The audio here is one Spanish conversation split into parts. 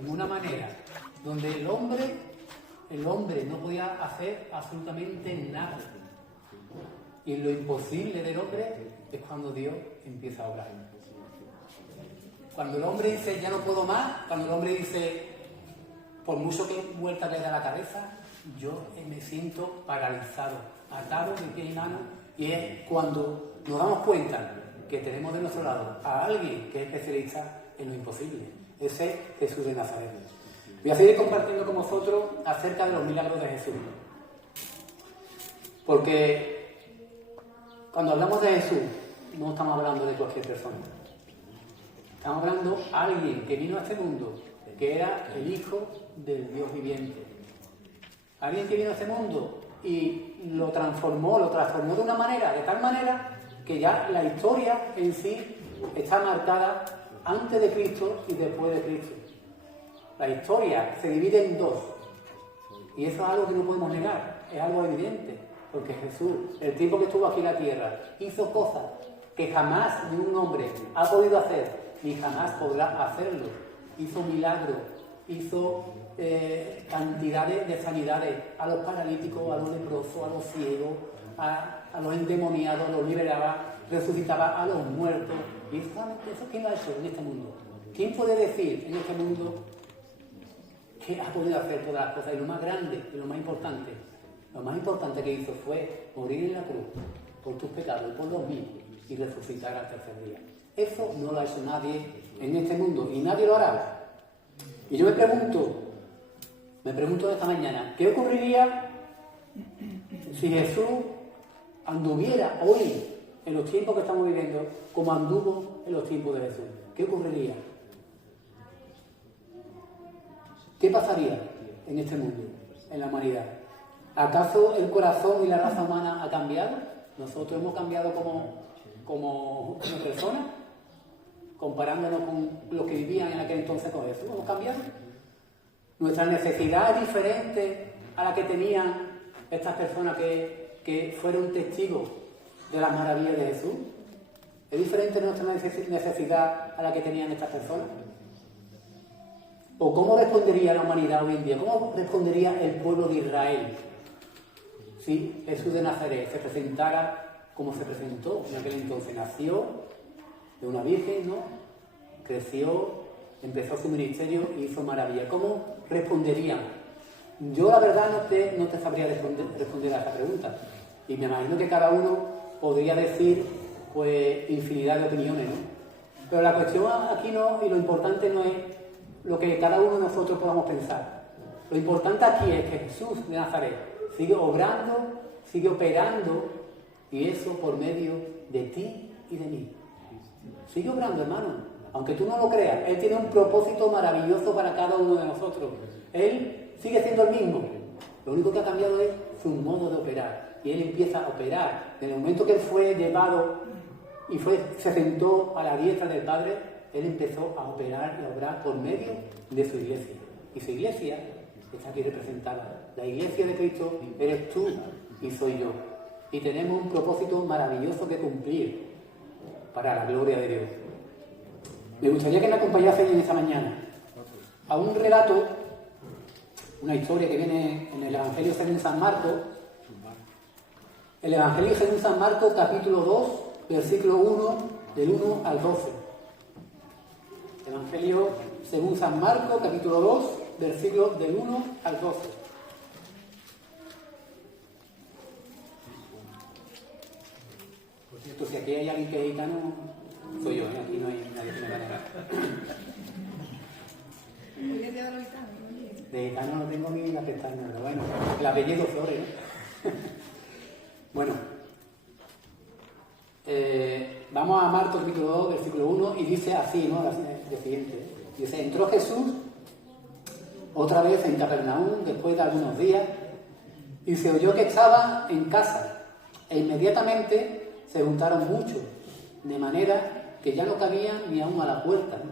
en una manera donde el hombre no podía hacer absolutamente nada. Y lo imposible del hombre es cuando Dios empieza a obrar. Cuando el hombre dice, ya no puedo más, cuando el hombre dice, por mucho que vuelta le da la cabeza, yo me siento paralizado, atado de pie y mano, y es cuando nos damos cuenta que tenemos de nuestro lado a alguien que es especialista en lo imposible. Ese es Jesús de Nazaret. Voy a seguir compartiendo con vosotros acerca de los milagros de Jesús. Porque cuando hablamos de Jesús, no estamos hablando de cualquier persona. Estamos hablando de alguien que vino a este mundo, que era el Hijo del Dios viviente. Alguien que vino a este mundo y lo transformó de una manera, de tal manera, que ya la historia en sí está marcada antes de Cristo y después de Cristo. La historia se divide en dos. Y eso es algo que no podemos negar, es algo evidente. Porque Jesús, el tiempo que estuvo aquí en la tierra, hizo cosas que jamás ni un hombre ha podido hacer, ni jamás podrá hacerlo. Hizo milagros, hizo cantidades de sanidades a los paralíticos, a los leprosos, a los ciegos, a los endemoniados, los liberaba, resucitaba a los muertos. Y eso ¿quién lo ha hecho en este mundo? ¿Quién puede decir en este mundo que ha podido hacer todas las cosas? Y lo más grande y lo más importante que hizo fue morir en la cruz por tus pecados y por los míos y resucitar al tercer día. Eso no lo ha hecho nadie en este mundo y nadie lo hará. Y yo me pregunto esta mañana, ¿qué ocurriría si Jesús anduviera hoy en los tiempos que estamos viviendo como anduvo en los tiempos de Jesús? ¿Qué ocurriría? ¿Qué pasaría en este mundo, en la humanidad? ¿Acaso el corazón y la raza humana ha cambiado? ¿Nosotros hemos cambiado como personas? Comparándonos con los que vivían en aquel entonces con Jesús, ¿hemos cambiado? ¿Nuestra necesidad es diferente a la que tenían estas personas que fueron testigos de las maravillas de Jesús? ¿Es diferente nuestra necesidad a la que tenían estas personas? ¿O cómo respondería la humanidad hoy en día? ¿Cómo respondería el pueblo de Israel si Jesús de Nazaret se presentara como se presentó en aquel entonces? Nació de una virgen, ¿no? Creció, empezó su ministerio y hizo maravilla. ¿Cómo responderían? Yo la verdad no te sabría responder a esta pregunta. Y me imagino que cada uno podría decir pues infinidad de opiniones, ¿no? Pero la cuestión aquí no, y lo importante no es lo que cada uno de nosotros podamos pensar. Lo importante aquí es que Jesús de Nazaret sigue obrando, sigue operando, y eso por medio de ti y de mí. Sigue obrando, hermano. Aunque tú no lo creas, Él tiene un propósito maravilloso para cada uno de nosotros. Él sigue siendo el mismo. Lo único que ha cambiado es su modo de operar. Y Él empieza a operar. Desde el momento que Él fue llevado y se sentó a la diestra del Padre, Él empezó a operar y a obrar por medio de su iglesia. Y su iglesia está aquí representada. La iglesia de Cristo eres tú y soy yo. Y tenemos un propósito maravilloso que cumplir para la gloria de Dios. Me gustaría que me acompañasen en esta mañana a un relato, una historia que viene en el Evangelio según San Marcos. El Evangelio según San Marcos, capítulo 2, versículo 1, del 1 al 12. Evangelio según San Marcos, capítulo 2, versículos del 1 al 12. Por cierto, si aquí hay alguien que es gitano, soy yo, aquí no hay nadie que me gane. De gitano no tengo ni la pestaña, pero bueno, el apellido Flores, ¿no? Bueno, vamos a Marcos capítulo 2, versículo 1, y dice así, ¿no? Lo siguiente. Dice, entró Jesús otra vez en Capernaum después de algunos días, y se oyó que estaba en casa, e inmediatamente se juntaron muchos, de manera que ya no cabían ni aún a la puerta, ¿no?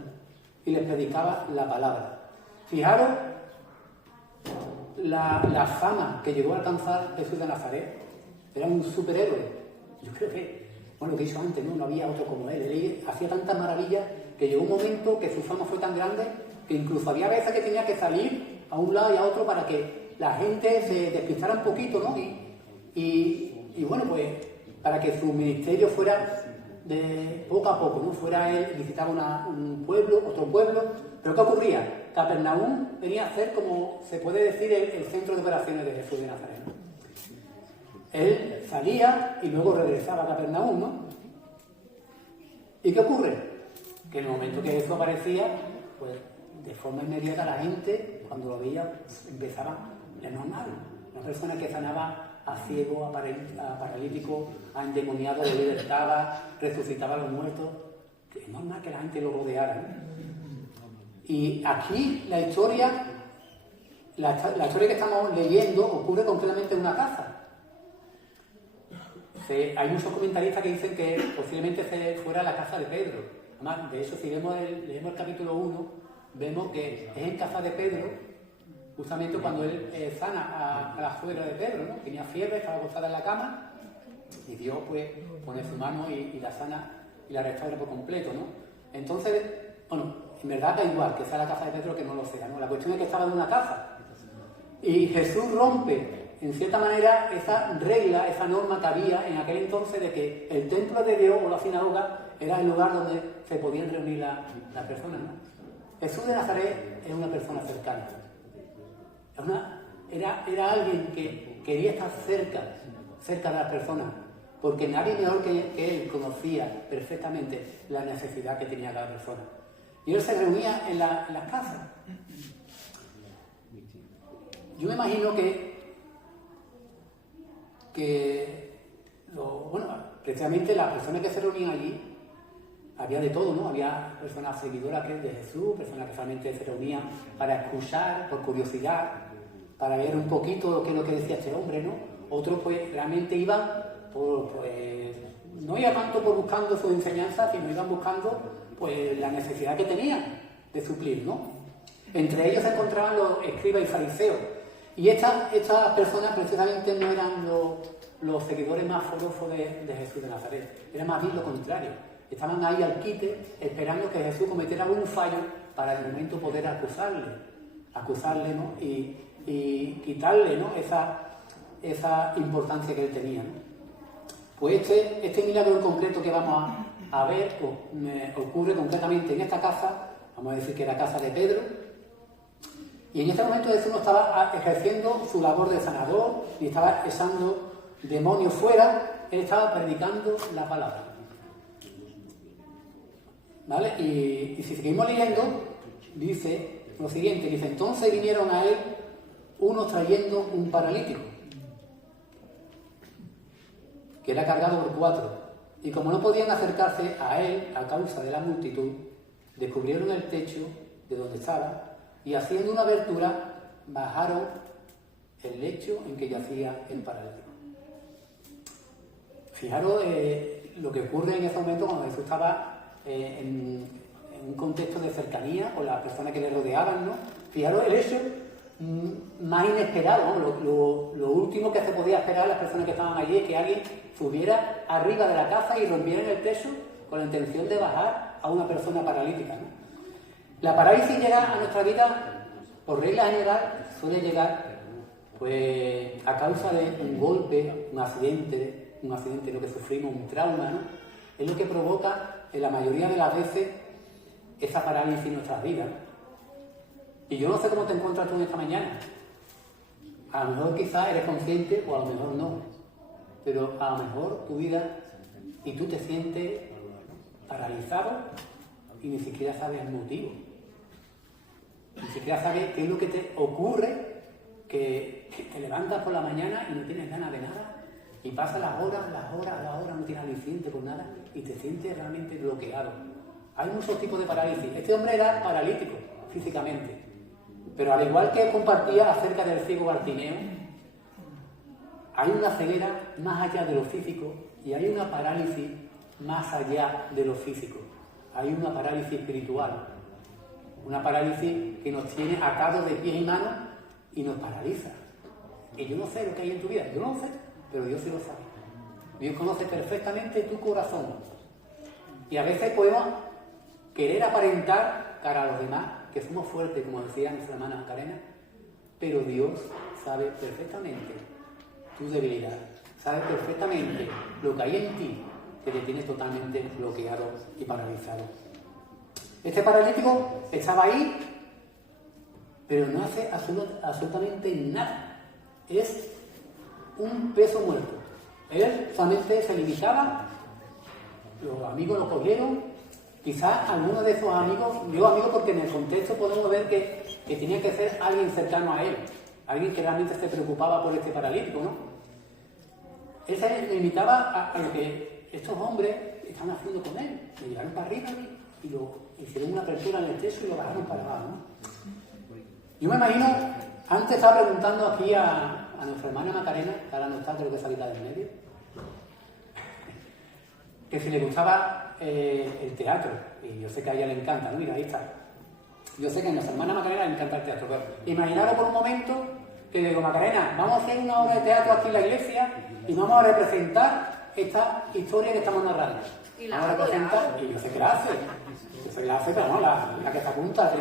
Y les predicaba la palabra. Fijaros la fama que llegó a alcanzar Jesús de Nazaret. Era un superhéroe. Yo creo que, bueno, lo que hizo antes, no había otro como él. Él hacía tantas maravillas que llegó un momento que su fama fue tan grande que incluso había veces que tenía que salir a un lado y a otro para que la gente se despistara un poquito, ¿no? Y bueno, pues para que su ministerio fuera de poco a poco, ¿no? Fuera él, visitaba un pueblo, otro pueblo, pero ¿qué ocurría? Capernaum venía a ser, como se puede decir, el centro de operaciones de Jesús de Nazaret, ¿no? Él salía y luego regresaba a Capernaum, ¿no? ¿Y qué ocurre? Que en el momento que Jesús aparecía, pues de forma inmediata la gente, cuando lo veía, pues, empezaba, es normal, una persona que sanaba a ciego, a paralítico, a endemoniado, lo libertaba, resucitaba a los muertos, que es normal que la gente lo rodeara, ¿no? Y aquí la historia que estamos leyendo ocurre concretamente en una casa. Hay muchos comentaristas que dicen que posiblemente fuera la casa de Pedro. Además, de eso, si leemos el capítulo 1, vemos que es en casa de Pedro, justamente cuando él sana a la suegra de Pedro, ¿no? Tenía fiebre, estaba acostada en la cama, y Dios pues pone su mano y la sana y la restaura por completo, ¿no? Entonces, bueno, en verdad da igual que sea la casa de Pedro que no lo sea, ¿no? La cuestión es que estaba en una casa. Y Jesús rompe, en cierta manera, esa regla, esa norma que había en aquel entonces de que el templo de Dios o la sinagoga era el lugar donde se podían reunir las personas, ¿no? Jesús de Nazaret era una persona cercana. Era alguien que quería estar cerca de las personas, porque nadie mejor que él conocía perfectamente la necesidad que tenía cada persona. Y él se reunía en las casas. Yo me imagino precisamente las personas que se reunían allí, había de todo, ¿no? Había personas seguidoras de Jesús, personas que solamente se reunían para escuchar, por curiosidad, para ver un poquito qué es lo que decía este hombre, ¿no? Otros pues realmente iban no iban tanto por buscando su enseñanza, sino iban buscando pues la necesidad que tenían de suplir, ¿no? Entre ellos se encontraban los escribas y fariseos. Y estas personas precisamente no eran los seguidores más forofos de Jesús de Nazaret. Era más bien lo contrario. Estaban ahí al quite, esperando que Jesús cometiera algún fallo para en el momento poder acusarle, ¿no? Y quitarle, ¿no? esa importancia que él tenía, ¿no? Pues este milagro en concreto que vamos a ver ocurre concretamente en esta casa, vamos a decir que era casa de Pedro, y en este momento Jesús no estaba ejerciendo su labor de sanador, ni estaba echando demonios fuera, él estaba predicando la palabra. ¿Vale? Y si seguimos leyendo, dice lo siguiente, dice, entonces vinieron a él unos trayendo un paralítico, que era cargado por 4, y como no podían acercarse a él a causa de la multitud, descubrieron el techo de donde estaba, y haciendo una abertura, bajaron el lecho en que yacía el paralítico. Fijaros lo que ocurre en ese momento cuando Jesús estaba en un contexto de cercanía con las personas que le rodeaban, ¿no? Fijaros el hecho más inesperado, ¿no? Lo último que se podía esperar a las personas que estaban allí es que alguien subiera arriba de la casa y rompiera en el techo con la intención de bajar a una persona paralítica, ¿no? La parálisis llega a nuestra vida, por regla general, suele llegar pues a causa de un golpe, un accidente, lo que sufrimos, un trauma, ¿no? Es lo que provoca en la mayoría de las veces esa parálisis en nuestras vidas. Y yo no sé cómo te encuentras tú en esta mañana. A lo mejor quizás eres consciente o a lo mejor no. Pero a lo mejor tu vida y tú te sientes paralizado y ni siquiera sabes el motivo. Ni siquiera sabes qué es lo que te ocurre, que te levantas por la mañana y no tienes ganas de nada. Y pasan las horas, no tienes aliciente por nada y te sientes realmente bloqueado. Hay muchos tipos de parálisis. Este hombre era paralítico físicamente, pero al igual que compartía acerca del ciego Bartimeo, hay una ceguera más allá de lo físico y hay una parálisis más allá de lo físico. Hay una parálisis espiritual, una parálisis que nos tiene atados de pies y manos y nos paraliza. Y yo no sé lo que hay en tu vida, yo no lo sé, pero Dios sí lo sabe. Dios conoce perfectamente tu corazón. Y a veces podemos querer aparentar cara a los demás que somos fuertes, como decía nuestra hermana Macarena, pero Dios sabe perfectamente tu debilidad, sabe perfectamente lo que hay en ti que te tiene totalmente bloqueado y paralizado. Este paralítico estaba ahí, pero no hace absolutamente nada. Es un peso muerto. Él solamente se limitaba, los amigos lo cogieron, quizás algunos de esos amigos, digo amigos porque en el contexto podemos ver que tenía que ser alguien cercano a él, alguien que realmente se preocupaba por este paralítico, ¿no? Él se limitaba a lo que estos hombres estaban haciendo con él. Le llevaron para arriba y lo hicieron una apertura en el techo y lo bajaron para abajo, ¿no? Yo me imagino, antes estaba preguntando aquí a nuestra hermana Macarena, que ahora no está, creo que salida del medio, que si le gustaba el teatro, y yo sé que a ella le encanta, ¿no? Mira, ahí está. Yo sé que a nuestra hermana Macarena le encanta el teatro, pero imaginaros por un momento que le digo, Macarena, vamos a hacer una obra de teatro aquí en la iglesia y vamos a representar esta historia que estamos narrando. Vamos a representar, y yo sé que la hace, pero no, la que se apunta,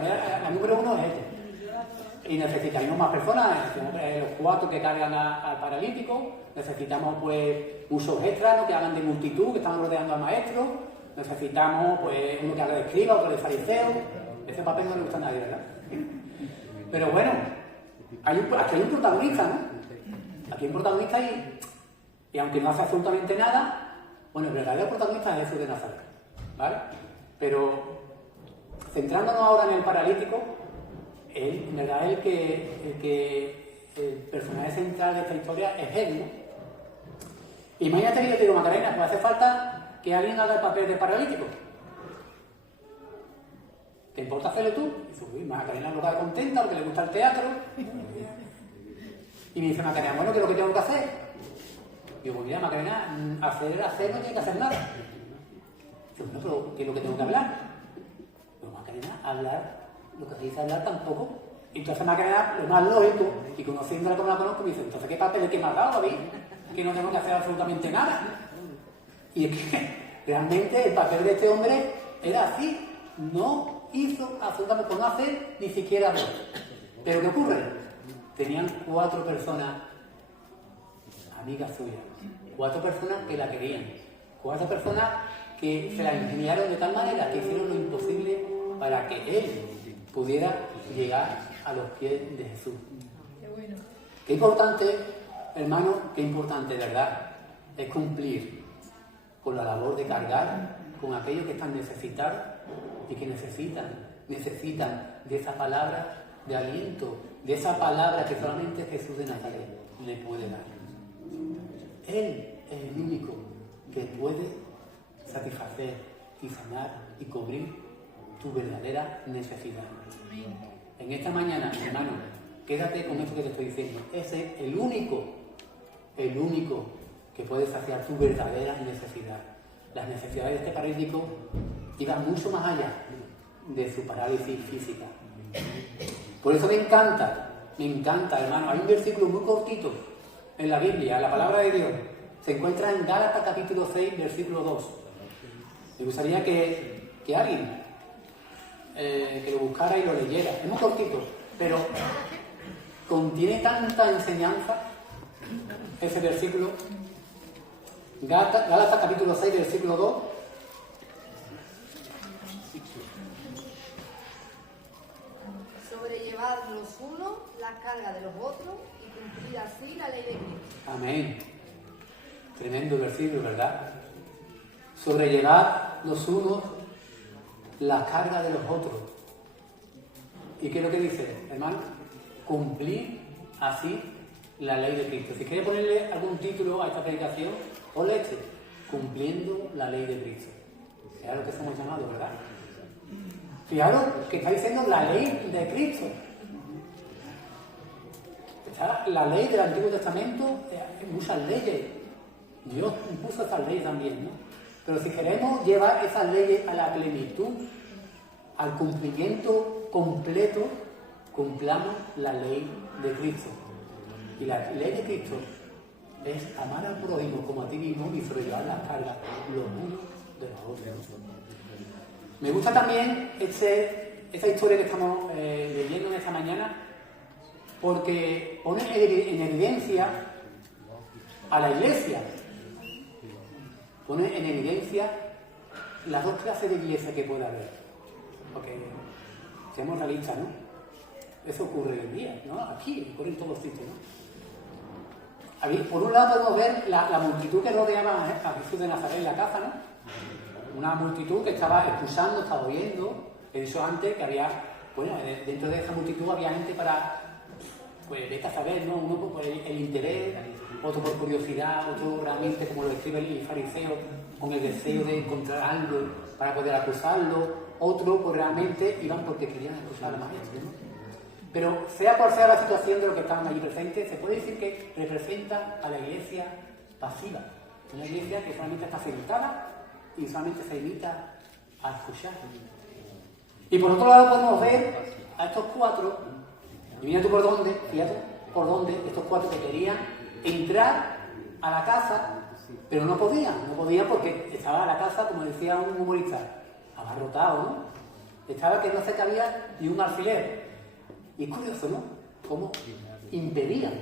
la número 1 es ella. Y necesitaríamos más personas, los 4 que cargan al paralítico, necesitamos pues muchos extras, ¿no? Que hagan de multitud, que están rodeando al maestro, necesitamos pues uno que haga de escriba, otro de fariseo. Ese papel no le gusta a nadie, ¿verdad? Pero bueno, aquí hay un protagonista, ¿no? Aquí hay un protagonista y aunque no hace absolutamente nada, bueno, el verdadero protagonista es Jesús de Nazaret, ¿vale? Pero centrándonos ahora en el paralítico, en verdad el personaje central de esta historia es él, ¿no? Imagínate que yo te digo, Macarena, pues hace falta que alguien haga el papel de paralítico. ¿Te importa hacerlo tú? Y Macarena no está contenta porque le gusta el teatro. Y me dice Macarena, bueno, ¿qué es lo que tengo que hacer? Y digo, mira, Macarena, hacer no tiene que hacer nada. Yo, bueno, pero ¿qué es lo que tengo que hablar? Pero Macarena, hablar, lo que se dice hablar tampoco. Y entonces Macarena, lo más lógico, y conociéndola como la conozco, me dice, entonces ¿qué papel es que me has dado, David? Que no tengo que hacer absolutamente nada. Y es que realmente el papel de este hombre era así. No hizo absolutamente por no hacer ni siquiera ver. Pero ¿qué ocurre? Tenían 4 personas amigas suyas, 4 personas que la querían, 4 personas que se la ingeniaron de tal manera que hicieron lo imposible para que él pudiera llegar a los pies de Jesús. Qué bueno. Qué importante, hermano, qué importante, de verdad, es cumplir con la labor de cargar con aquellos que están necesitados y que necesitan de esa palabra de aliento, de esa palabra que solamente Jesús de Nazaret le puede dar. Él es el único que puede satisfacer y sanar y cubrir tu verdadera necesidad. En esta mañana, hermano, quédate con esto que te estoy diciendo. Ese es el único que puede saciar tu verdadera necesidad. Las necesidades de este paralítico iban mucho más allá de su parálisis física. Por eso me encanta, hermano. Hay un versículo muy cortito en la Biblia, la palabra de Dios. Se encuentra en Gálatas capítulo 6, versículo 2. Me gustaría que alguien que lo buscara y lo leyera. Es muy cortito, pero contiene tanta enseñanza ese versículo. Gálatas capítulo 6, versículo 2. Sobrellevad los unos las cargas de los otros y cumplir así la ley de Cristo. Amén. Tremendo versículo, ¿verdad? Sobrellevad los unos las cargas de los otros. ¿Y qué es lo que dice, hermano? Cumplir así la ley de Cristo. Si quiere ponerle algún título a esta predicación, ponle este: cumpliendo la ley de Cristo. Es a lo que somos llamados, ¿verdad? Fijaros que está diciendo la ley de Cristo. Está la ley del Antiguo Testamento, muchas leyes. Dios impuso esas leyes también, ¿no? Pero si queremos llevar esas leyes a la plenitud, al cumplimiento completo, cumplamos la ley de Cristo. Y la ley de Cristo es amar al prójimo como a ti mismo y sobrellevar las cargas los unos de los otros. Me gusta también este esa historia que estamos leyendo en esta mañana porque pone en evidencia a la Iglesia. Pone en evidencia las dos clases de iglesia que puede haber. Porque seamos realistas, ¿no? Eso ocurre hoy en día, ¿no? Aquí, ocurre en todos sitios, ¿no? Por un lado podemos ver la multitud que rodeaba a Jesús de Nazaret en la casa, ¿no? Una multitud que estaba escuchando, estaba oyendo. He dicho antes que había, bueno, dentro de esa multitud había gente para, pues vete a saber, ¿no? Uno por el interés, otro por curiosidad, otro realmente, como lo describe el fariseo, con el deseo de encontrar algo para poder acusarlo, otro pues realmente iban porque querían acusar al maestro, ¿no? Pero sea cual sea la situación de los que estaban allí presentes, se puede decir que representa a la iglesia pasiva, una iglesia que solamente está sentada y solamente se limita a escuchar. Y por otro lado podemos ver a estos cuatro, y mira tú por dónde, fíjate por dónde, estos cuatro que querían entrar a la casa, pero no podían porque estaba la casa, como decía un humorista, abarrotado, ¿no? Estaba que no se cabía ni un alfiler. Y es curioso, ¿no? Cómo impedían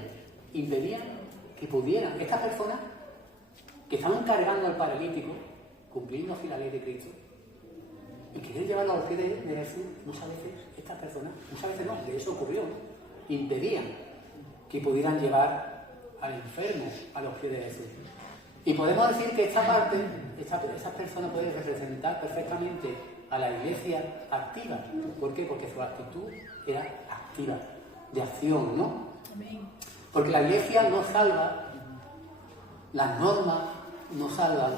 que pudieran estas personas que estaban cargando al paralítico, cumpliendo así la ley de Cristo, y querer llevarlo a los pies de Jesús. Muchas veces estas personas, muchas veces no, de eso ocurrió, ¿no? Impedían que pudieran llevar al enfermo a los pies de Jesús. Y podemos decir que esta parte, esas personas pueden representar perfectamente a la iglesia activa. ¿Por qué? Porque su actitud era activa, de acción, ¿no? Porque la iglesia no salva, las normas no salvan,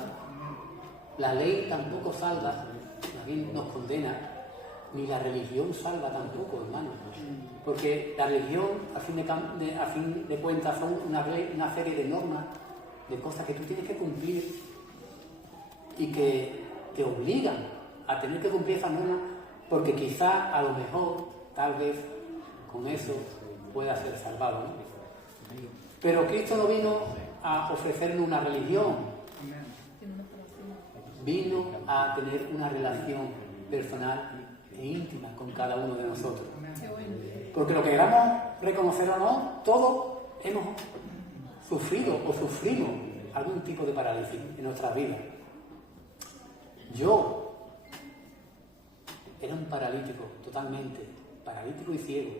la ley tampoco salva, también nos condena, ni la religión salva tampoco, hermano. Porque la religión, a fin de cuentas, son una serie de normas, de cosas que tú tienes que cumplir y que te obligan a tener que cumplir esas normas, porque quizá, a lo mejor, tal vez, con eso pueda ser salvado, ¿no? Pero Cristo no vino a ofrecernos una religión, vino a tener una relación personal e íntima con cada uno de nosotros. Porque lo que queramos reconocer o no, todos hemos sufrido o sufrimos algún tipo de parálisis en nuestras vidas. Yo era un paralítico, totalmente, paralítico y ciego.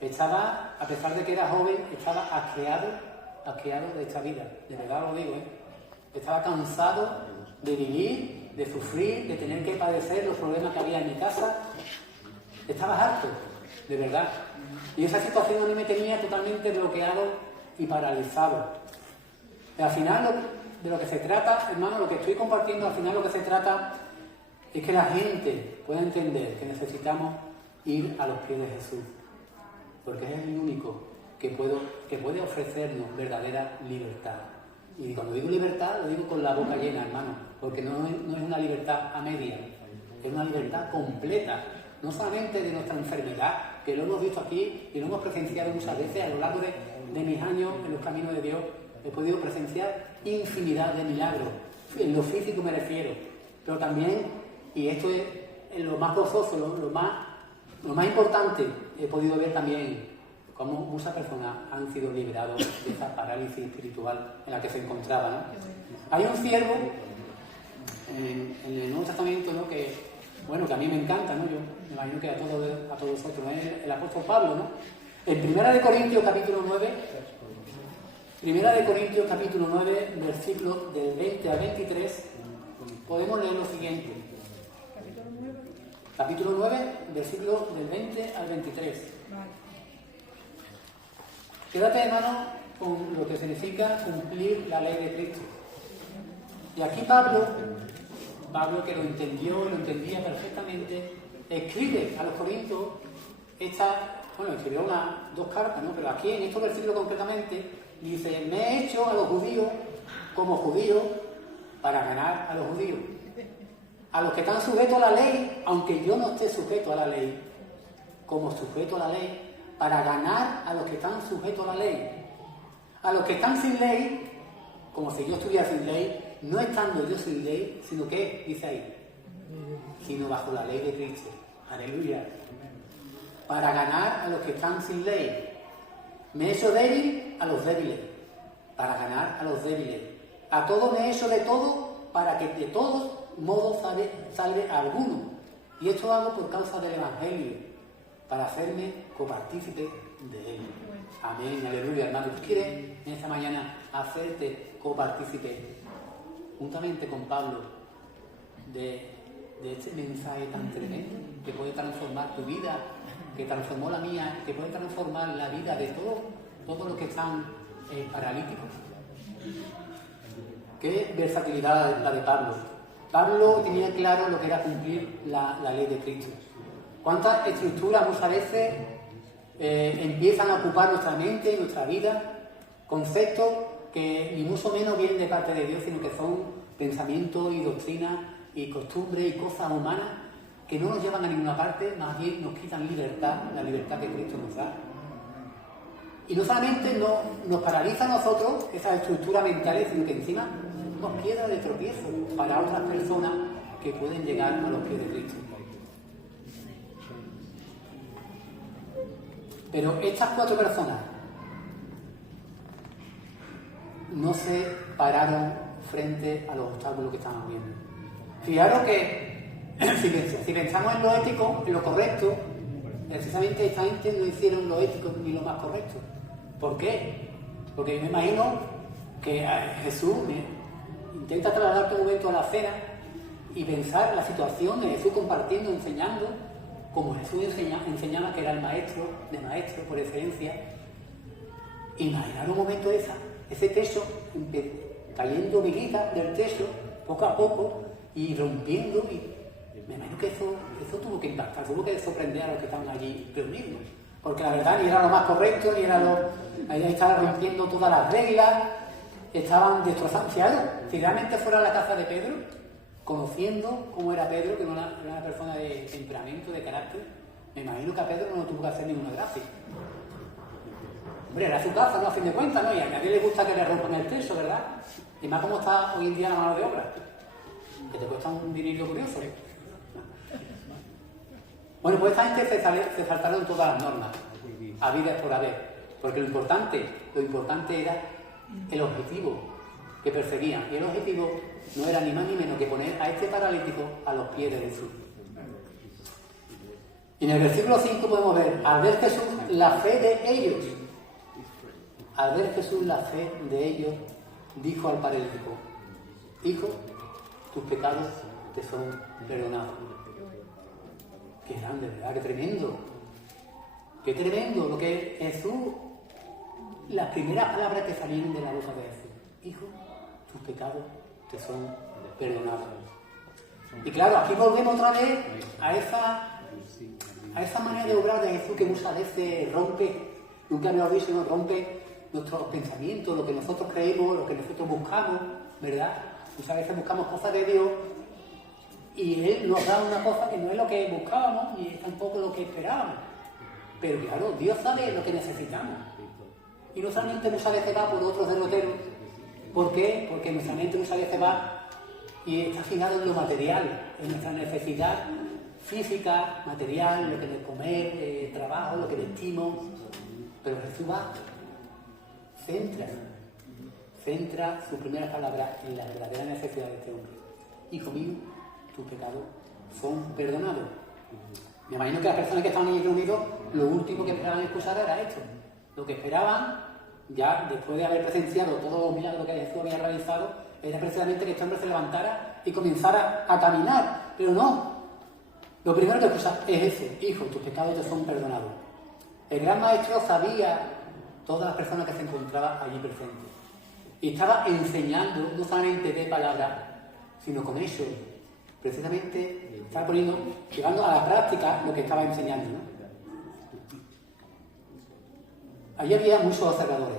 Estaba, a pesar de que era joven, estaba asqueado de esta vida, de verdad lo digo, ¿eh? Estaba cansado de vivir, de sufrir, de tener que padecer los problemas que había en mi casa. Estaba harto, de verdad. Y esa situación a mí me tenía totalmente bloqueado y paralizado. Y al final, de lo que se trata, hermano, lo que estoy compartiendo, al final lo que se trata es que la gente pueda entender que necesitamos ir a los pies de Jesús, porque es el único que puede ofrecernos verdadera libertad. Y cuando digo libertad, lo digo con la boca llena, hermano, porque no es una libertad a media, es una libertad completa, no solamente de nuestra enfermedad, que lo hemos visto aquí y lo hemos presenciado muchas veces a lo largo de mis años en los caminos de Dios. He podido presenciar infinidad de milagros, en lo físico me refiero, pero también, y esto es lo más gozoso, lo más importante, he podido ver también cómo muchas personas han sido liberados de esa parálisis espiritual en la que se encontraban, ¿no? Hay un siervo en el Nuevo Testamento, ¿no? que a mí me encanta, ¿no? Yo me imagino que a todos vosotros, es el apóstol Pablo, ¿no? En 1 Corintios capítulo 9, versículos del 20 al 23, podemos leer lo siguiente. Capítulo 9, versículos del 20 al 23. Quédate, hermano, con lo que significa cumplir la ley de Cristo. Y aquí Pablo que lo entendía perfectamente, escribe a los Corintios escribió dos cartas, ¿no? Pero aquí en estos versículos concretamente dice: me he hecho a los judíos como judíos para ganar a los judíos. A los que están sujetos a la ley, aunque yo no esté sujeto a la ley, como sujeto a la ley, para ganar a los que están sujetos a la ley. A los que están sin ley, como si yo estuviera sin ley, no estando yo sin ley, sino que, dice ahí, sino bajo la ley de Cristo. Aleluya. Para ganar a los que están sin ley. Me he hecho débil a los débiles. Para ganar a los débiles. A todos me he hecho de todo para que de todos modos salve alguno. Y esto hago por causa del Evangelio, para hacerme copartícipe de él. Amén, aleluya, hermano. ¿Tú quieres en esta mañana hacerte copartícipe, juntamente con Pablo, de este mensaje tan tremendo que puede transformar tu vida, que transformó la mía, que puede transformar la vida de todos los que están paralíticos? Qué versatilidad la de Pablo. Pablo tenía claro lo que era cumplir la ley de Cristo. ¿Cuántas estructuras muchas veces empiezan a ocupar nuestra mente y nuestra vida? Conceptos que ni mucho menos vienen de parte de Dios, sino que son pensamientos y doctrinas y costumbres y cosas humanas que no nos llevan a ninguna parte, más bien nos quitan libertad, la libertad que Cristo nos da. Y no solamente nos paraliza a nosotros esas estructuras mentales, sino que encima somos piedra de tropiezo para otras personas que pueden llegar a los pies de Cristo. Pero estas 4 personas no se pararon frente a los obstáculos que estaban viendo. Fijaros que si pensamos en lo ético, en lo correcto, precisamente esta gente no hicieron lo ético ni lo más correcto. ¿Por qué? Porque yo me imagino que Jesús intenta trasladarte un momento a la cena y pensar la situación de Jesús compartiendo, enseñando, como Jesús enseñaba, que era el maestro de maestros por excelencia. Imaginar un momento ese techo cayendo miguitas del techo poco a poco y rompiendo, y me imagino que eso tuvo que impactar, tuvo que sorprender a los que estaban allí reunidos, porque la verdad ni era lo más correcto, ni era ahí estaban rompiendo todas las reglas, estaban destrozando. Si realmente fuera la casa de Pedro, conociendo cómo era Pedro, que no era una persona de temperamento, de carácter, me imagino que a Pedro no tuvo que hacer ninguna gracia. Hombre, era su casa, ¿no? A fin de cuentas, ¿no? Y a nadie le gusta que le rompan el techo, ¿verdad? Y más como está hoy en día la mano de obra, que te cuesta un dinerillo curioso. Bueno, pues esta gente se saltaron todas las normas, habidas por haber, porque lo importante era el objetivo que perseguían. Y el objetivo no era ni más ni menos que poner a este paralítico a los pies de Jesús. Y en el versículo 5 podemos ver, al ver Jesús la fe de ellos, dijo al paralítico: hijo, tus pecados te son perdonados. Qué grande, ¿verdad? Qué tremendo. Qué tremendo lo que Jesús, las primeras palabras que salieron de la boca de Jesús: hijo, tus pecados te son perdonados. Y claro, aquí volvemos otra vez a esa manera de obrar de Jesús que muchas veces rompe, nunca me lo dicho, no rompe nuestros pensamientos, lo que nosotros creemos, lo que nosotros buscamos, ¿verdad? Muchas veces buscamos cosas de Dios y Él nos da una cosa que no es lo que buscábamos ni es tampoco lo que esperábamos. Pero claro, Dios sabe lo que necesitamos. Y nuestra mente muchas veces va por otros derroteros. ¿Por qué? Porque nuestra mente muchas veces va y está fijado en lo material, en nuestra necesidad física, material, lo que de comer, trabajo, lo que vestimos. Pero Jesús va, centra su primera palabra en la verdadera necesidad de este hombre. Hijo mío, tus pecados son perdonados. Me imagino que las personas que estaban allí reunidos, lo último que esperaban escuchar era esto. Lo que esperaban, ya después de haber presenciado todos los milagros que Jesús había realizado, era precisamente que este hombre se levantara y comenzara a caminar. Pero no. Lo primero que escucha es eso: hijo, tus pecados te son perdonados. El gran maestro sabía todas las personas que se encontraban allí presentes. Y estaba enseñando, no solamente de palabras, sino con eso. Precisamente estaba llevando a la práctica lo que estaba enseñando, ¿no? Allí había muchos observadores,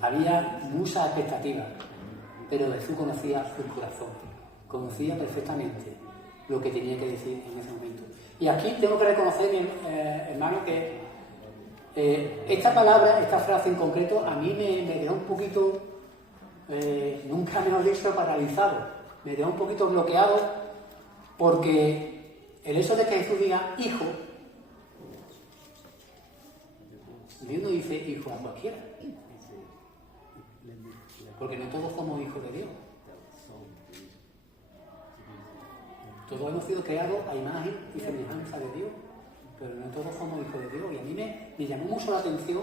había muchas expectativas, pero Jesús conocía su corazón, conocía perfectamente lo que tenía que decir en ese momento. Y aquí tengo que reconocer, mi hermano, que esta palabra, esta frase en concreto, a mí me dejó un poquito, nunca mejor dicho, paralizado. Me dejó un poquito bloqueado porque El hecho de que Jesús diga hijo, Dios no dice hijo a cualquiera, porque no todos somos hijos de Dios. Todos hemos sido creados a imagen y semejanza de Dios, pero no todos somos hijos de Dios. Y a mí me llamó mucho la atención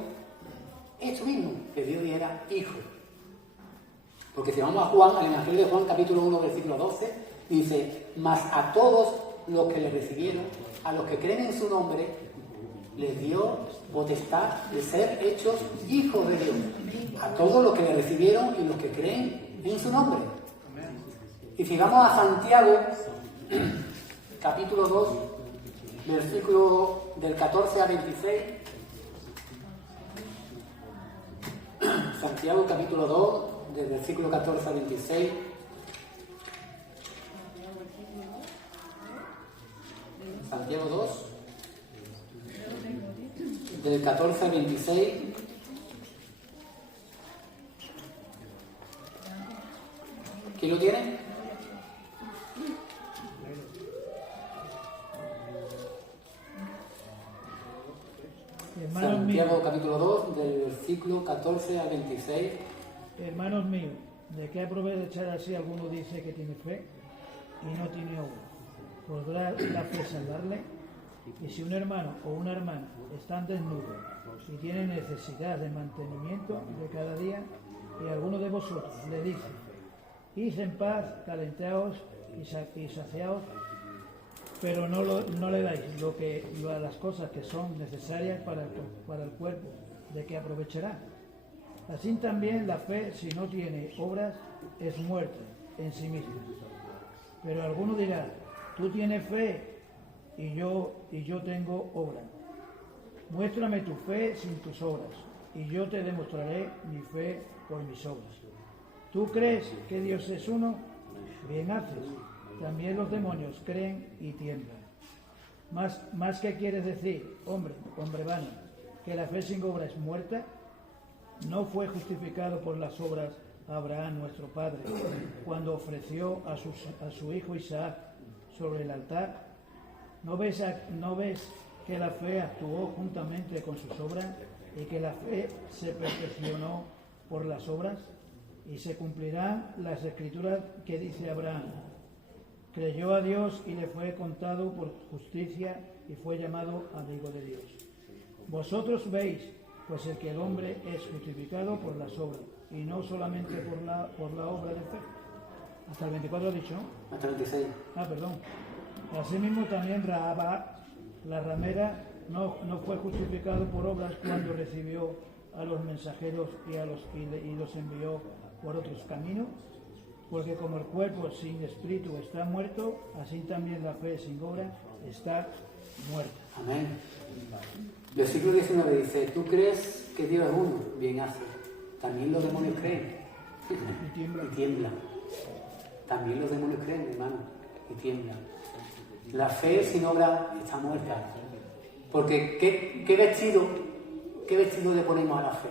esto mismo, que Dios dijera hijo. Porque si vamos a Juan, al Evangelio de Juan, capítulo 1, versículo 12, dice: mas a todos los que le recibieron, a los que creen en su nombre, les dio potestad de ser hechos hijos de Dios. A todos los que le recibieron y los que creen en su nombre. Y si vamos a Santiago, capítulo 2, versículo del 14 al 26. Santiago, capítulo 2, del versículo 14 al 26. Santiago 2, del 14 al 26. ¿Quién lo tiene? Santiago capítulo 2, del versículo 14 al 26. Hermanos míos, ¿de qué aprovechar así alguno dice que tiene fe y no tiene obra? ¿Podrá la fe salvarle? Y si un hermano o una hermana están desnudos y tienen necesidad de mantenimiento de cada día, y alguno de vosotros le dice: id en paz, calentaos y saciaos, pero no le dais las cosas que son necesarias para el cuerpo, ¿de qué aprovechará? Así también la fe, si no tiene obras, es muerta en sí misma. Pero alguno dirá: tú tienes fe y yo tengo obra. Muéstrame tu fe sin tus obras, y yo te demostraré mi fe por mis obras. ¿Tú crees que Dios es uno? Bien haces. También los demonios creen y tiemblan. ¿Más qué quieres decir, hombre vano? ¿Que la fe sin obra es muerta? ¿No fue justificado por las obras Abraham, nuestro padre, cuando ofreció a su hijo Isaac sobre el altar? ¿No ves que la fe actuó juntamente con sus obras y que la fe se perfeccionó por las obras? Y se cumplirán las escrituras que dice Abraham: creyó a Dios y le fue contado por justicia y fue llamado amigo de Dios. Vosotros veis, pues, que el hombre es justificado por las obras y no solamente por la obra de fe. Hasta el 24 ha dicho, ¿no? Hasta el 26. Perdón. Asimismo también Rahab, la ramera, no fue justificado por obras cuando recibió a los mensajeros y los envió por otros caminos, porque como el cuerpo sin espíritu está muerto, así también la fe sin obra está muerta. Amén. Versículo 19 dice: ¿tú crees que Dios es uno? Bien hace. También los demonios creen y tiemblan. También los demonios creen, hermano, y tiemblan. La fe sin obra está muerta. Porque ¿qué vestido le ponemos a la fe?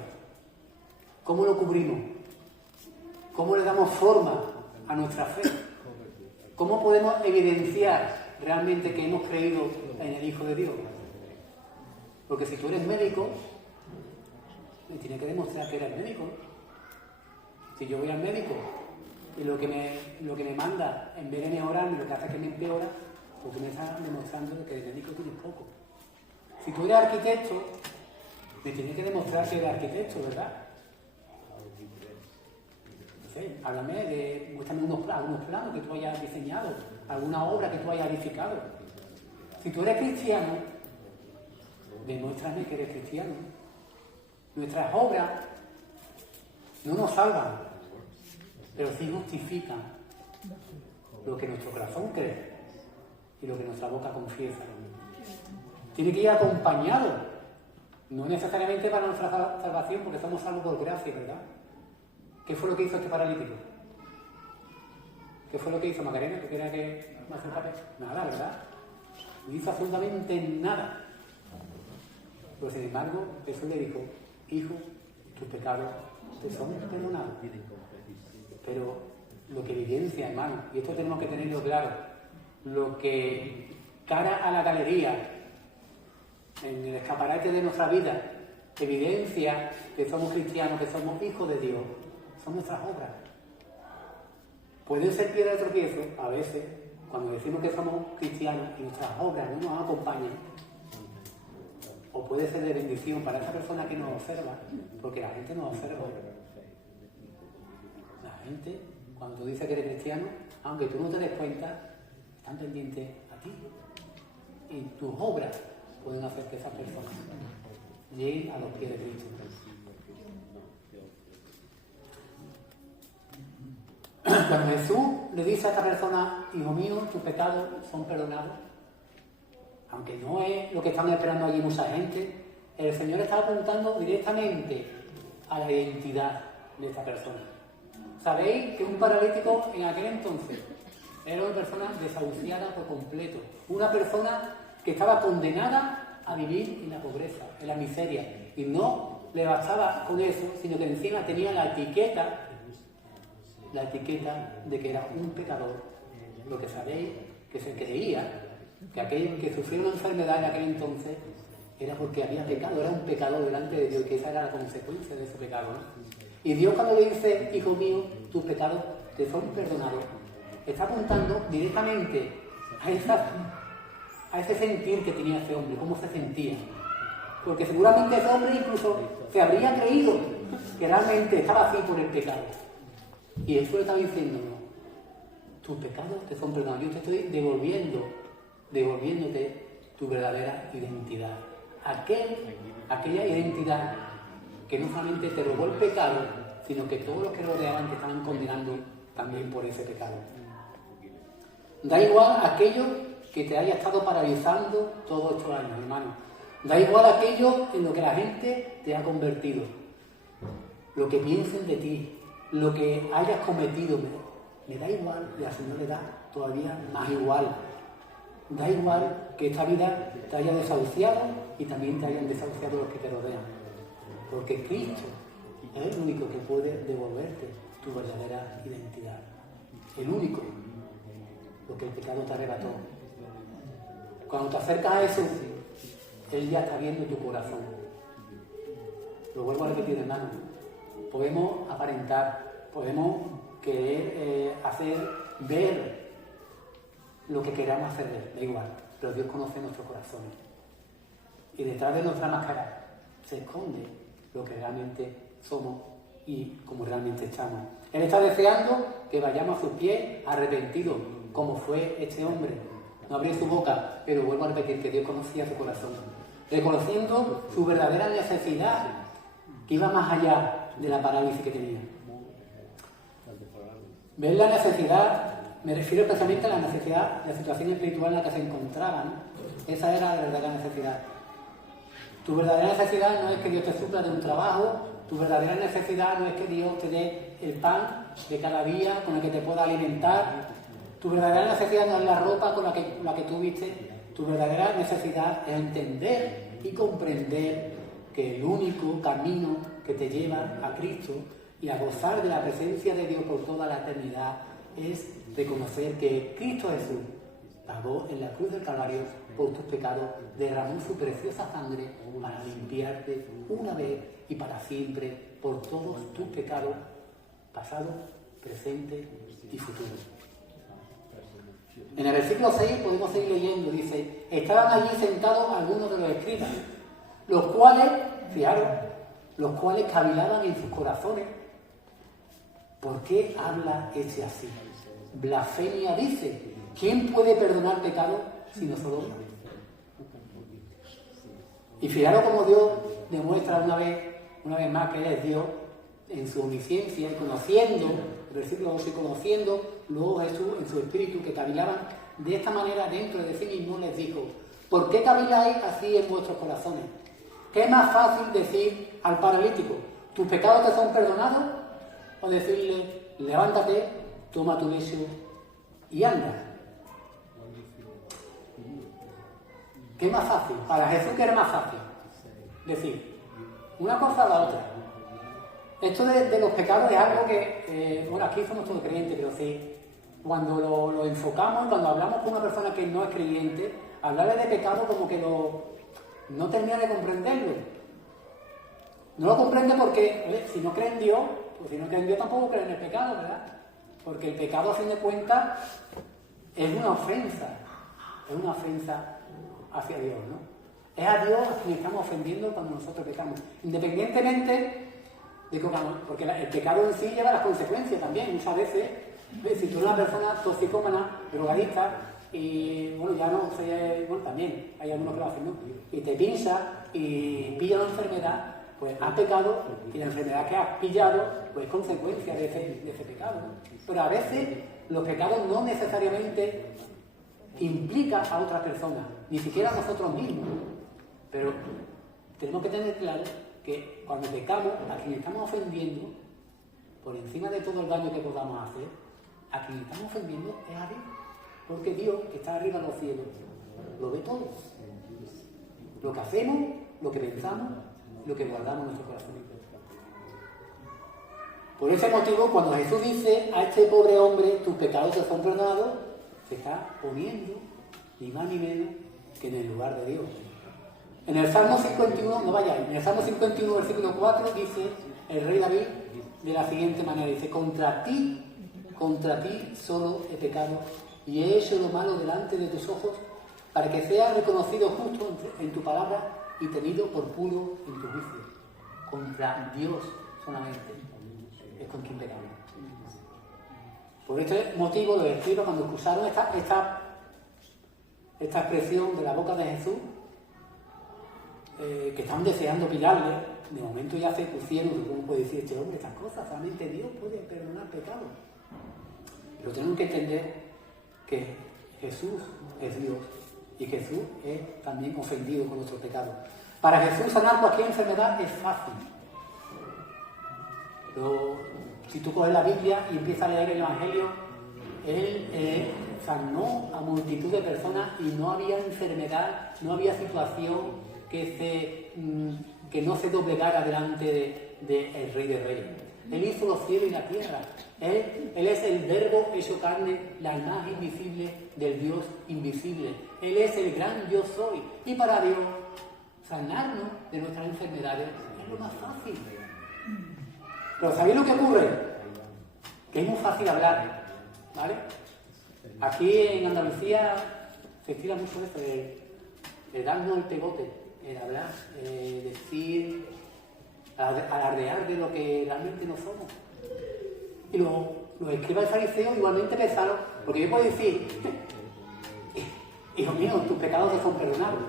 ¿Cómo lo cubrimos? ¿Cómo le damos forma a nuestra fe? ¿Cómo podemos evidenciar realmente que hemos creído en el Hijo de Dios? Porque si tú eres médico, me tienes que demostrar que eres médico. Si yo voy al médico y lo que me manda, en vez de mejorarme, lo que hace es que me empeora, pues tú me estás demostrando que de médico tienes poco. Si tú eres arquitecto, me tienes que demostrar que eres arquitecto, ¿verdad? Muéstrame algunos planos que tú hayas diseñado, alguna obra que tú hayas edificado. Si tú eres cristiano, demuéstrame que eres cristiano. Nuestras obras no nos salvan, pero sí justifican lo que nuestro corazón cree y lo que nuestra boca confiesa. Tiene que ir acompañado, no necesariamente para nuestra salvación, porque somos salvos por gracia, ¿verdad? ¿Qué fue lo que hizo este paralítico? ¿Qué fue lo que hizo Macarena? ¿Que quería que me acercara? Nada, ¿verdad? No hizo absolutamente nada. Pero sin embargo, Jesús le dijo: hijo, tus pecados te son perdonados. Pero lo que evidencia, hermano, y esto tenemos que tenerlo claro, lo que cara a la galería, en el escaparate de nuestra vida, evidencia que somos cristianos, que somos hijos de Dios, son nuestras obras. Pueden ser piedra de tropiezo, a veces, cuando decimos que somos cristianos y nuestras obras no nos acompañan, o puede ser de bendición para esa persona que nos observa, porque la gente nos observa. La gente, cuando tú dices que eres cristiano, aunque tú no te des cuenta, están pendientes a ti. Y tus obras pueden hacer que esa persona llegue a los pies de Cristo. Cuando Jesús le dice a esta persona, hijo mío, tus pecados son perdonados, aunque no es lo que están esperando allí mucha gente, el Señor está apuntando directamente a la identidad de esta persona. Sabéis que un paralítico en aquel entonces era una persona desahuciada por completo, una persona que estaba condenada a vivir en la pobreza, en la miseria, y no le bastaba con eso, sino que encima tenía la etiqueta de que era un pecador. Lo que sabéis, que se creía que aquel que sufrió una enfermedad en aquel entonces era porque había pecado, era un pecador delante de Dios, que esa era la consecuencia de ese pecado, ¿no? Y Dios, cuando le dice, hijo mío, tus pecados te son perdonados, está apuntando directamente a ese sentir que tenía ese hombre, cómo se sentía. Porque seguramente ese hombre incluso se habría creído que realmente estaba así por el pecado. Y Jesús le estaba diciendo, no, tus pecados te son perdonados. Yo te estoy devolviéndote tu verdadera identidad. Aquella identidad que no solamente te robó el pecado, sino que todos los que rodeaban te estaban condenando también por ese pecado. Da igual aquello que te haya estado paralizando todos estos años, hermano. Da igual aquello en lo que la gente te ha convertido. Lo que piensen de ti, lo que hayas cometido, me da igual, y al Señor le da todavía más igual. Da igual que esta vida te haya desahuciado y también te hayan desahuciado los que te rodean. Porque Cristo es el único que puede devolverte tu verdadera identidad. El único, porque el pecado te arrebató. Cuando te acercas a eso, Él ya está viendo tu corazón. Lo vuelvo a repetir, hermano. Podemos aparentar, podemos querer hacer ver lo que queramos hacer ver, da igual, pero Dios conoce nuestros corazones. Y detrás de nuestra máscara se esconde lo que realmente somos y como realmente estamos. Él está deseando que vayamos a sus pies arrepentidos, como fue este hombre. No abrió su boca, pero vuelvo a repetir que Dios conocía su corazón, reconociendo su verdadera necesidad, que iba más allá de la parálisis que tenía. Ver la necesidad, me refiero especialmente a la necesidad de la situación espiritual en la que se encontraban. Esa era la verdadera necesidad. Tu verdadera necesidad no es que Dios te supla de un trabajo, tu verdadera necesidad no es que Dios te dé el pan de cada día con el que te pueda alimentar. Tu verdadera necesidad no es la ropa con la que tú vistes. Tu verdadera necesidad es entender y comprender que el único camino que te lleva a Cristo y a gozar de la presencia de Dios por toda la eternidad es reconocer que Cristo Jesús pagó en la cruz del Calvario por tus pecados, derramó su preciosa sangre para limpiarte una vez y para siempre por todos tus pecados, pasados, presentes y futuros. En el versículo 6 podemos seguir leyendo, dice, estaban allí sentados algunos de los escribas, los cuales, fijaros, los cuales cavilaban en sus corazones. ¿Por qué habla este así? Blasfemia dice, ¿quién puede perdonar pecado sino solo Dios? Y fijaros cómo Dios demuestra una vez más que Él es Dios en su omnisciencia y conociendo, el versículo 12, conociendo luego Jesús en su espíritu que cavilaban de esta manera dentro de sí mismo, les dijo, ¿por qué caviláis así en vuestros corazones? ¿Qué es más fácil decir al paralítico, tus pecados te son perdonados? O decirle, levántate, toma tu lecho y anda. ¿Qué es más fácil? Para Jesús, ¿qué era más fácil? Decir, una cosa o la otra. Esto de los pecados es algo que, bueno, aquí somos todos creyentes, pero sí, cuando lo enfocamos, cuando hablamos con una persona que no es creyente, hablarle de pecado como que no termina de comprenderlo. No lo comprende porque, si no cree en Dios, pues si no cree en Dios tampoco cree en el pecado, ¿verdad? Porque el pecado, a fin de cuentas, es una ofensa hacia Dios, ¿no? Es a Dios a quien estamos ofendiendo cuando nosotros pecamos, independientemente de que, porque el pecado en sí lleva las consecuencias también. Muchas veces, si tú eres una persona toxicómana, drogadicta, y bueno, ya no sé, bueno, también hay algunos que lo hacen, ¿no? Y te pincha y pilla una enfermedad, pues has pecado, y la enfermedad que has pillado, pues es consecuencia de ese pecado, ¿no? Pero a veces los pecados no necesariamente implican a otras personas, ni siquiera a nosotros mismos. Pero tenemos que tener claro que cuando pecamos, a quien estamos ofendiendo, por encima de todo el daño que podamos hacer, a quien estamos ofendiendo es a Dios. Porque Dios, que está arriba de los cielos, lo ve todo. Lo que hacemos, lo que pensamos, lo que guardamos en nuestro corazón. Por ese motivo, cuando Jesús dice a este pobre hombre, tus pecados te son perdonados, se está poniendo ni más ni menos que en el lugar de Dios. En el Salmo 51, no vayáis, en el Salmo 51, versículo 4, dice el rey David de la siguiente manera, dice, contra ti solo he pecado y he hecho lo malo delante de tus ojos, para que seas reconocido justo en tu palabra y tenido por puro en tu juicio. Contra Dios solamente es con quien pecamos. Por este motivo los escribas, cuando escucharon esta expresión de la boca de Jesús, que estaban deseando pillarle, de momento ya se pusieron, ¿cómo puede decir este hombre estas cosas? Solamente Dios puede perdonar pecados. Pero tenemos que entender que Jesús es Dios y Jesús es también ofendido con nuestros pecados. Para Jesús sanar cualquier enfermedad es fácil. Pero si tú coges la Biblia y empiezas a leer el Evangelio, Él sanó a multitud de personas y no había enfermedad, no había situación que no se doblegara delante del Rey de Reyes. Él hizo los cielos y la tierra. Él es el Verbo hecho carne, la imagen visible del Dios invisible. Él es el gran yo soy. Y para Dios, sanarnos de nuestras enfermedades es lo más fácil. Pero ¿sabéis lo que ocurre? Que es muy fácil hablar, ¿vale? Aquí en Andalucía se estila mucho esto de darnos el pegote, el hablar, decir, alardear de lo que realmente no somos. Y los escribas y fariseos igualmente pensaron, porque yo puedo decir, hijo mío, tus pecados te son perdonados.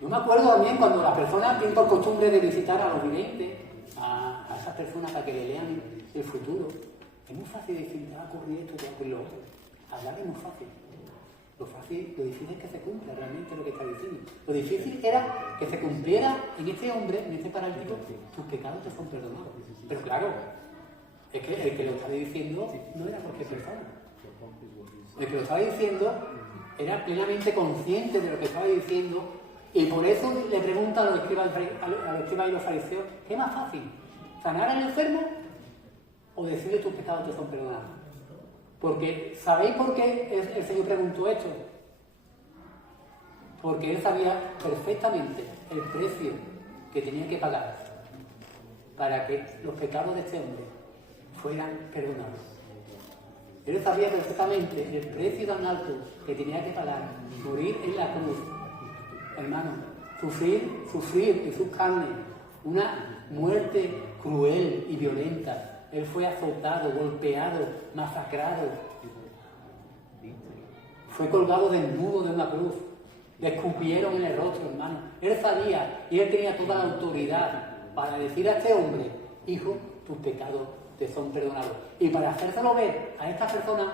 Yo me acuerdo también cuando las personas tienen por costumbre de visitar a los videntes, a esas personas para que le lean el futuro. Es muy fácil decir, te va a ocurrir esto, te va a ocurrir lo otro. Hablar es muy fácil. Lo difícil es que se cumpla realmente lo que está diciendo. Lo difícil era que se cumpliera en este hombre, en este paralítico, tus pecados te son perdonados. Pero claro, es que el que lo estaba diciendo no era cualquier persona. El que lo estaba diciendo era plenamente consciente de lo que estaba diciendo, y por eso le pregunta a los escribas y los fariseos, ¿qué es más fácil? ¿Sanar al enfermo o decirle tus pecados te son perdonados? Porque, ¿sabéis por qué el Señor preguntó esto? Porque Él sabía perfectamente el precio que tenía que pagar para que los pecados de este hombre fueran perdonados. Él sabía perfectamente el precio tan alto que tenía que pagar, morir en la cruz. Hermano, sufrir en sus carnes una muerte cruel y violenta. Él fue azotado, golpeado, masacrado. Fue colgado desnudo de una cruz. Le escupieron en el rostro, hermano. Él sabía y él tenía toda la autoridad para decir a este hombre, hijo, tus pecados te son perdonados. Y para hacérselo ver a estas personas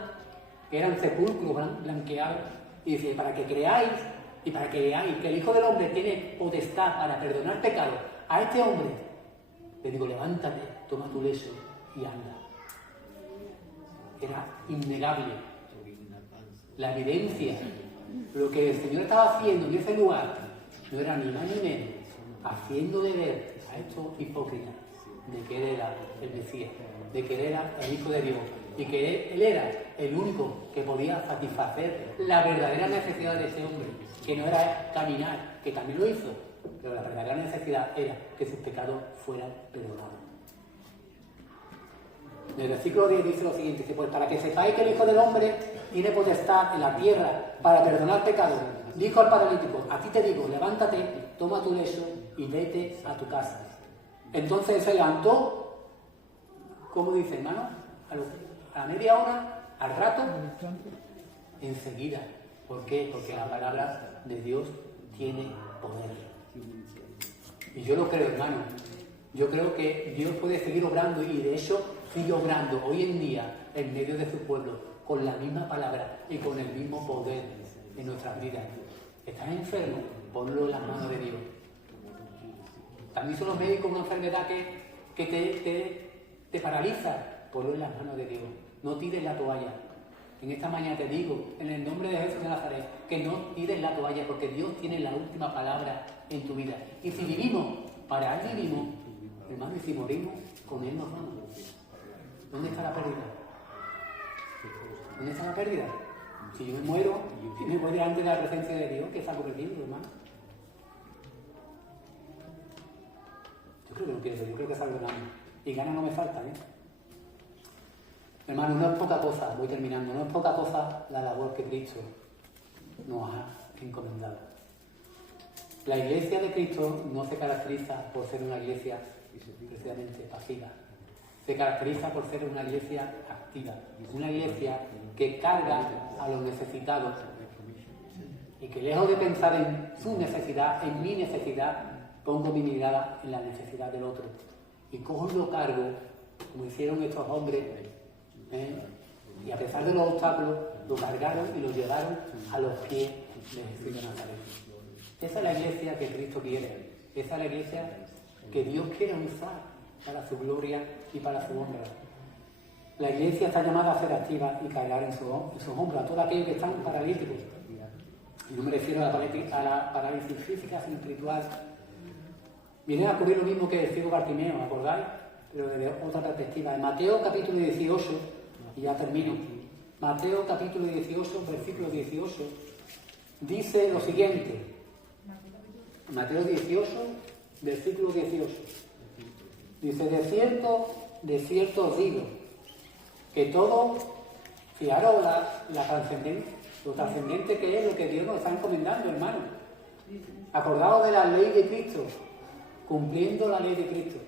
que eran sepulcros blanqueados, y dice, para que creáis y para que veáis que el Hijo del Hombre tiene potestad para perdonar pecados, a este hombre le digo, levántate, toma tu lecho y anda. Era innegable la evidencia. Lo que el Señor estaba haciendo en ese lugar no era ni más ni menos haciendo de ver a estos hipócritas de que Él era el Mesías, de que Él era el Hijo de Dios y que Él era el único que podía satisfacer la verdadera necesidad de ese hombre, que no era caminar, que también lo hizo, pero la verdadera necesidad era que sus pecados fueran perdonados. En el versículo 10 dice lo siguiente, dice, pues para que sepáis que el Hijo del Hombre tiene potestad en la tierra para perdonar pecados, dijo al paralítico, a ti te digo, levántate, toma tu lecho y vete a tu casa. Entonces él se levantó, ¿cómo dice, hermano? A la media hora, al rato, enseguida. ¿Por qué? Porque la palabra de Dios tiene poder. Y yo lo creo, hermano. Yo creo que Dios puede seguir obrando y de hecho sigue obrando hoy en día en medio de su pueblo con la misma palabra y con el mismo poder en nuestras vidas. ¿Estás enfermo? Ponlo en las manos de Dios. También son los médicos una enfermedad que te paraliza. Ponlo en las manos de Dios. No tires la toalla. En esta mañana te digo, en el nombre de Jesús de Nazaret, que no tires la toalla porque Dios tiene la última palabra en tu vida. Y si vivimos, para Él vivimos, hermano, y si morimos, con Él nos vamos. ¿Dónde está la pérdida? ¿Dónde está la pérdida? Si yo me muero, si me voy delante de la presencia de Dios, ¿qué saco perdido, hermano? Yo creo que no pienso, yo creo que salgo ganando. Y ganas no me faltan, ¿eh? Hermano, no es poca cosa, voy terminando, no es poca cosa la labor que Cristo nos ha encomendado. La iglesia de Cristo no se caracteriza por ser una iglesia precisamente pasiva. Se caracteriza por ser una iglesia activa, una iglesia que carga a los necesitados y que lejos de pensar en su necesidad, en mi necesidad, pongo mi mirada en la necesidad del otro y cojo y lo cargo, como hicieron estos hombres, y a pesar de los obstáculos, lo cargaron y lo llevaron a los pies de Jesús de Nazaret. Esa es la iglesia que Cristo quiere, esa es la iglesia que Dios quiere usar para su gloria y para su honra. La iglesia está llamada a ser activa y cargar en sus hombros a todos aquellos que están paralíticos. Y no me refiero a la parálisis física, sino espiritual. Viene a ocurrir lo mismo que el ciego Bartimeo, ¿acordáis? Pero desde otra perspectiva. En Mateo capítulo 18, y ya termino, Mateo capítulo 18, versículo 18, dice lo siguiente. Mateo 18, versículo 18. Dice, de cierto os digo, que todo, fijaros la trascendencia, lo trascendente que es lo que Dios nos está encomendando, hermano. Acordaos de la ley de Cristo, cumpliendo la ley de Cristo.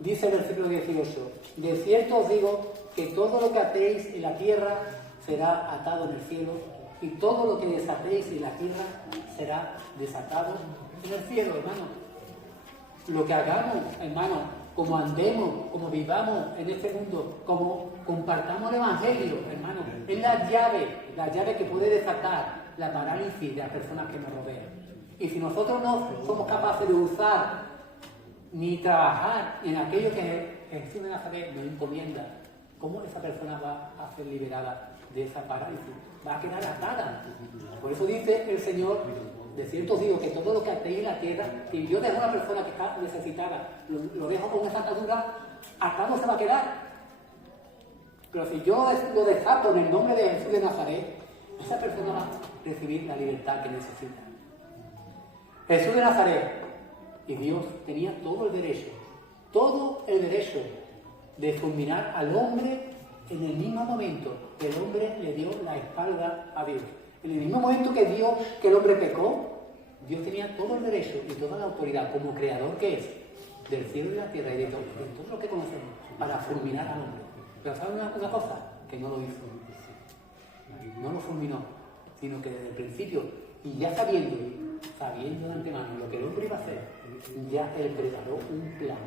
Dice el versículo 18, de cierto os digo que todo lo que atéis en la tierra será atado en el cielo y todo lo que desatéis en la tierra será desatado en el cielo, hermano. Lo que hagamos, hermano, como andemos, como vivamos en este mundo, como compartamos el Evangelio, hermano, es la llave que puede desatar la parálisis de las personas que nos rodean. Y si nosotros no somos capaces de usar ni trabajar en aquello que Jesús de Nazaret nos encomienda, ¿cómo esa persona va a ser liberada de esa parálisis? Va a quedar atada. Por eso dice el Señor, de cierto os digo que todo lo que atéis en la tierra, que yo dejo a una persona que está necesitada, lo dejo con esa atadura, atado se va a quedar. Pero si yo lo desato en el nombre de Jesús de Nazaret, esa persona va a recibir la libertad que necesita. Jesús de Nazaret y Dios tenía todo el derecho de fulminar al hombre en el mismo momento que el hombre le dio la espalda a Dios. En el mismo momento que el hombre pecó, Dios tenía todo el derecho y toda la autoridad como creador que es del cielo y la tierra y de todo lo que conocemos para fulminar al hombre. Pero ¿saben una cosa? Que no lo hizo. No lo fulminó, sino que desde el principio, y ya sabiendo de antemano lo que el hombre iba a hacer, ya él preparó un plan,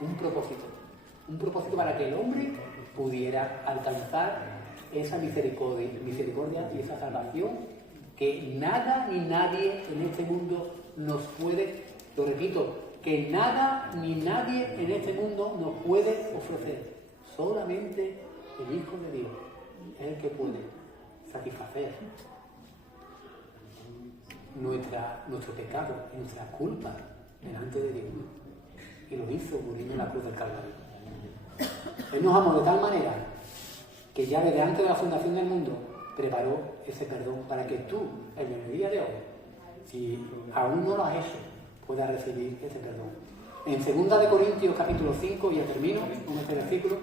un propósito para que el hombre pudiera alcanzar esa misericordia y esa salvación que nada ni nadie en este mundo nos puede, lo repito, que nada ni nadie en este mundo nos puede ofrecer. Solamente el Hijo de Dios es el que puede satisfacer nuestro pecado y nuestra culpa delante de Dios. y lo hizo muriendo en la cruz del Calvario. Él nos amó de tal manera que ya desde antes de la fundación del mundo preparó ese perdón para que tú, en el día de hoy, si aún no lo has hecho, puedas recibir ese perdón. En 2 de Corintios capítulo 5, ya termino con este versículo.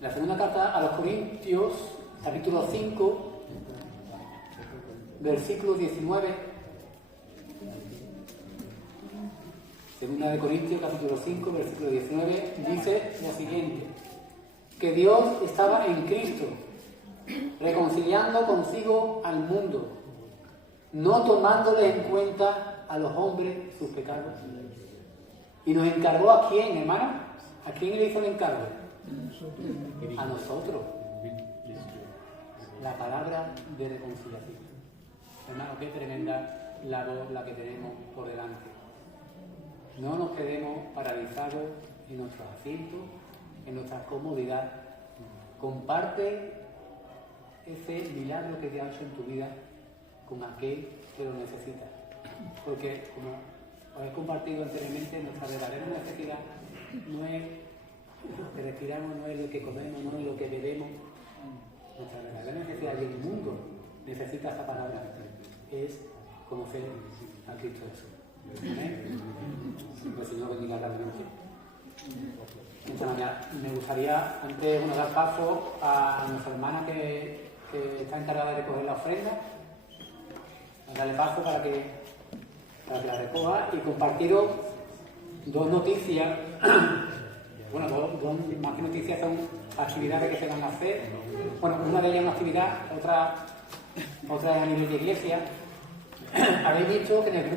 La segunda carta a los Corintios, capítulo 5, versículo 19. 2 de Corintios, capítulo 5, versículo 19, dice lo siguiente: que Dios estaba en Cristo, reconciliando consigo al mundo, no tomándole en cuenta a los hombres sus pecados. Y nos encargó ¿a quién, hermano? ¿A quién le hizo el encargo? A nosotros. La palabra de reconciliación. Hermano, qué tremenda labor la que tenemos por delante. No nos quedemos paralizados en nuestros asientos, en nuestra comodidad. Comparte ese milagro que Dios ha hecho en tu vida con aquel que lo necesita. Porque, como os he compartido anteriormente, nuestra verdadera necesidad no es lo que respiramos, no es lo que comemos, no es lo que bebemos. Nuestra verdadera necesidad, y el mundo necesita esta palabra, es conocer a Cristo Jesús. ¿Amén? Que el Señor bendiga la noche. Me gustaría, antes de dar paso a nuestra hermana que está encargada de recoger la ofrenda, darle paso para que la recoja y compartiros dos noticias. Bueno, dos más que noticias son actividades que se van a hacer. Bueno, una de ellas es una actividad, otra es a nivel de iglesia. Habéis visto que en el